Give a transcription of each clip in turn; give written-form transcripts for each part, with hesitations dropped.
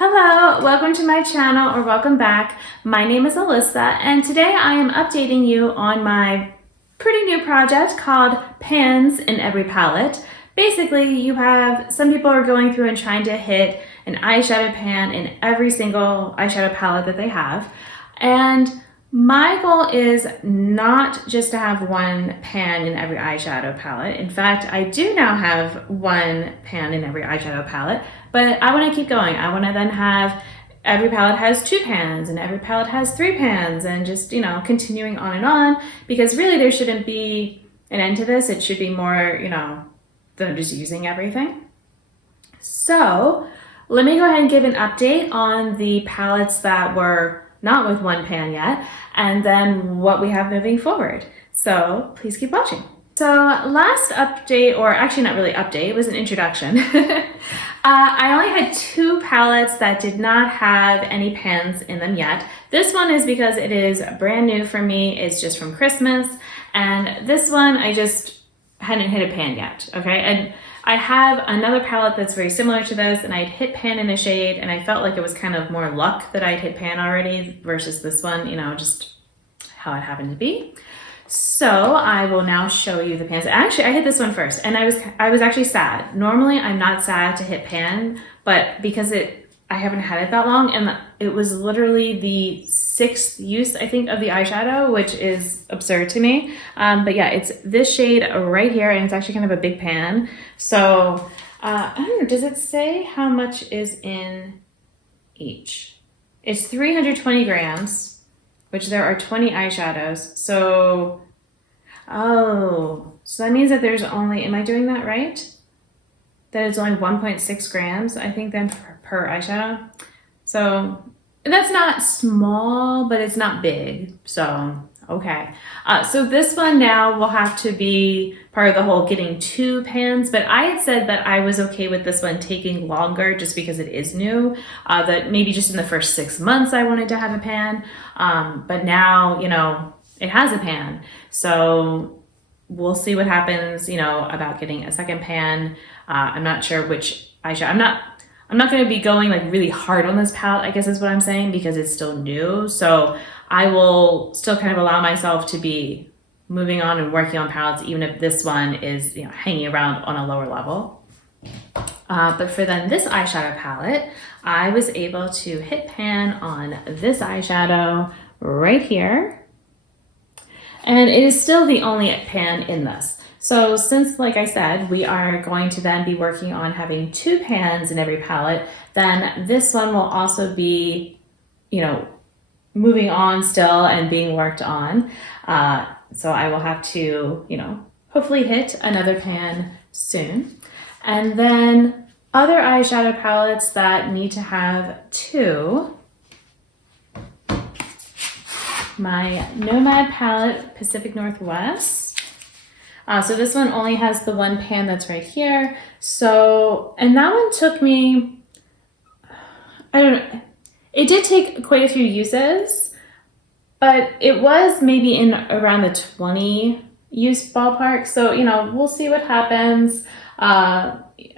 Hello, welcome to my channel or welcome back. My name is Alyssa and today I am updating you on my pretty new project called Pans in Every Palette. Basically, some people are going through and trying to hit an eyeshadow pan in every single eyeshadow palette that they have. And my goal is not just to have one pan in every eyeshadow palette. In fact, I do now have one pan in every eyeshadow palette, but I want to keep going. I want to then have every palette has 2 pans and every palette has 3 pans and just, continuing on, because really there shouldn't be an end to this. It should be more, than just using everything. So let me go ahead and give an update on the palettes that were not with one pan yet, and then what we have moving forward. So please keep watching. So last update, or actually not really update, it was an introduction. I only had 2 palettes that did not have any pans in them yet. This one is because it is brand new for me. It's just from Christmas. And this one, I just hadn't hit a pan yet, okay? And I have another palette that's very similar to this, and I'd hit pan in a shade, and I felt like it was kind of more luck that I'd hit pan already versus this one, just how it happened to be. So I will now show you the pans. Actually, I hit this one first, and I was actually sad. Normally, I'm not sad to hit pan, but because I haven't had it that long, and it was literally the 6th use, I think, of the eyeshadow, which is absurd to me. But yeah, it's this shade right here, and it's actually kind of a big pan. So I don't know, does it say how much is in each? It's 320 grams. Which there are 20 eyeshadows. So that means that there's only, am I doing that right? That it's only 1.6 grams, I think, then per eyeshadow. So that's not small, but it's not big. So, okay. So this one now will have to be part of the whole getting 2 pans, but I had said that I was okay with this one taking longer just because it is new, that maybe just in the first 6 months I wanted to have a pan, but now, it has a pan. So we'll see what happens, about getting a second pan. I'm not sure which eyeshadow. I'm not going to be going like really hard on this palette, I guess is what I'm saying, because it's still new. So I will still kind of allow myself to be moving on and working on palettes, even if this one is, hanging around on a lower level. But for then this eyeshadow palette, I was able to hit pan on this eyeshadow right here. And it is still the only pan in this. So since, like I said, we are going to then be working on having 2 pans in every palette, then this one will also be, moving on still and being worked on. So I will have to, hopefully hit another pan soon. And then other eyeshadow palettes that need to have 2. My Nomad palette, Pacific Northwest. So this one only has the 1 pan that's right here. So, and that one took me, I don't know, it did take quite a few uses, but it was maybe in around the 20 use ballpark. So, we'll see what happens.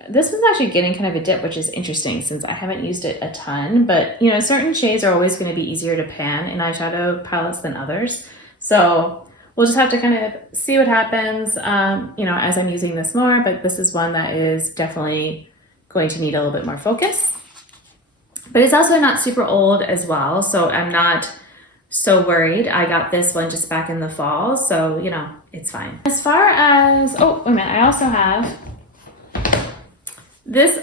This one's actually getting kind of a dip, which is interesting since I haven't used it a ton, but certain shades are always going to be easier to pan in eyeshadow palettes than others. So we'll just have to kind of see what happens, as I'm using this more, but this is one that is definitely going to need a little bit more focus. But it's also not super old as well, so I'm not so worried. I got this one just back in the fall, so, it's fine. As far as, oh, wait a minute, I also have this.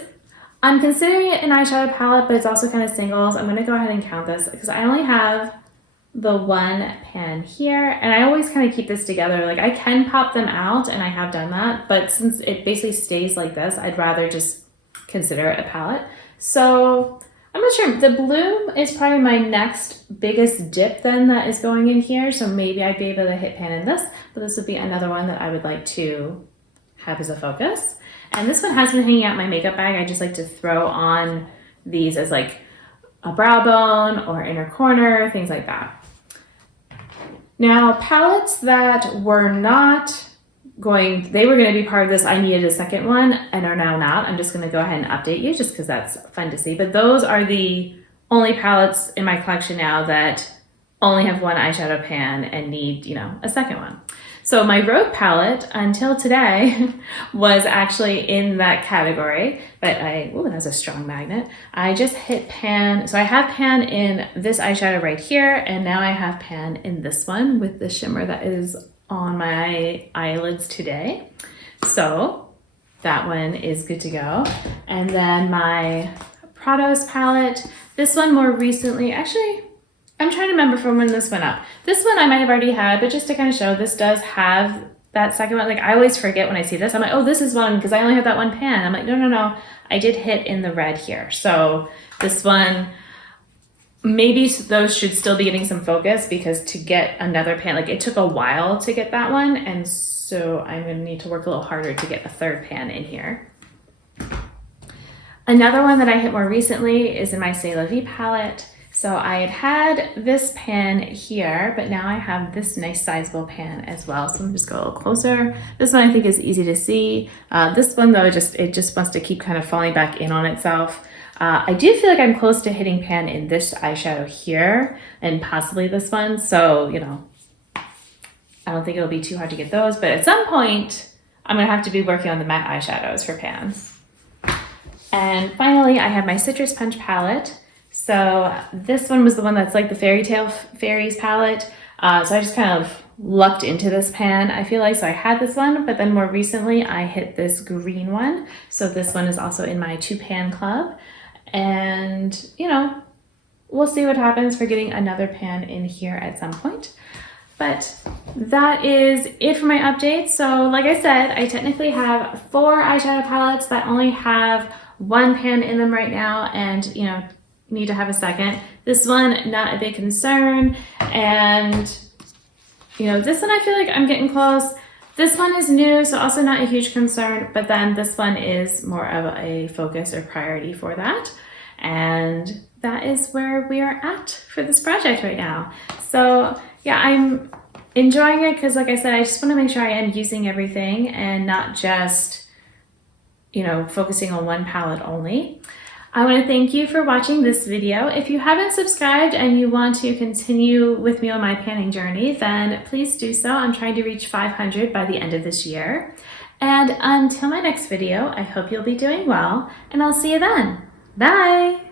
I'm considering it an eyeshadow palette, but it's also kind of singles. I'm going to go ahead and count this because I only have the 1 pan here, and I always kind of keep this together. Like, I can pop them out, and I have done that, but since it basically stays like this, I'd rather just consider it a palette. So I'm not sure. The Bloom is probably my next biggest dip then that is going in here, so maybe I'd be able to hit pan in this, but this would be another one that I would like to have as a focus. And this one has been hanging out in my makeup bag. I just like to throw on these as like a brow bone or inner corner, things like that. Now, palettes that were not they were going to be part of this I needed a second one and are now not. I'm just going to go ahead and update you just because that's fun to see. But those are the only palettes in my collection now that only have one eyeshadow pan and need, you know, a second one. So my Rogue palette until today was actually in that category, but that's a strong magnet. I just hit pan. So I have pan in this eyeshadow right here, and now I have pan in this one with the shimmer that is on my eyelids today. So that one is good to go. And then my Prados palette, this one more recently, actually, I'm trying to remember from when this went up. This one I might have already had, but just to kind of show, this does have that second one. Like I always forget when I see this. I'm like, oh, this is one because I only have that one pan. I'm like, no. I did hit in the red here. So this one, maybe those should still be getting some focus because to get another pan, like it took a while to get that one. And so I'm gonna need to work a little harder to get a third pan in here. Another one that I hit more recently is in my C'est La Vie palette. So I had this pan here, but now I have this nice sizable pan as well. So I'm just go a little closer. This one I think is easy to see. This one though, it just wants to keep kind of falling back in on itself. I do feel like I'm close to hitting pan in this eyeshadow here and possibly this one. So, you know, I don't think it'll be too hard to get those, but at some point I'm gonna have to be working on the matte eyeshadows for pans. And finally, I have my Citrus Punch palette. So this one was the one that's like the Fairy Tale Fairies palette. So I just kind of lucked into this pan, I feel like. So I had this one, but then more recently I hit this green one. So this one is also in my 2-pan club. And, you know, we'll see what happens for getting another pan in here at some point. But that is it for my update. So like I said, I technically have 4 eyeshadow palettes that only have 1 pan in them right now. And, you know, need to have a second. This one, not a big concern. And, you know, this one I feel like I'm getting close. This one is new, so also not a huge concern, but then this one is more of a focus or priority for that. And that is where we are at for this project right now. So yeah, I'm enjoying it because like I said, I just want to make sure I am using everything and not just, you know, focusing on one palette only. I want to thank you for watching this video. If you haven't subscribed and you want to continue with me on my panning journey, then please do so. I'm trying to reach 500 by the end of this year. And until my next video, I hope you'll be doing well, and I'll see you then. Bye!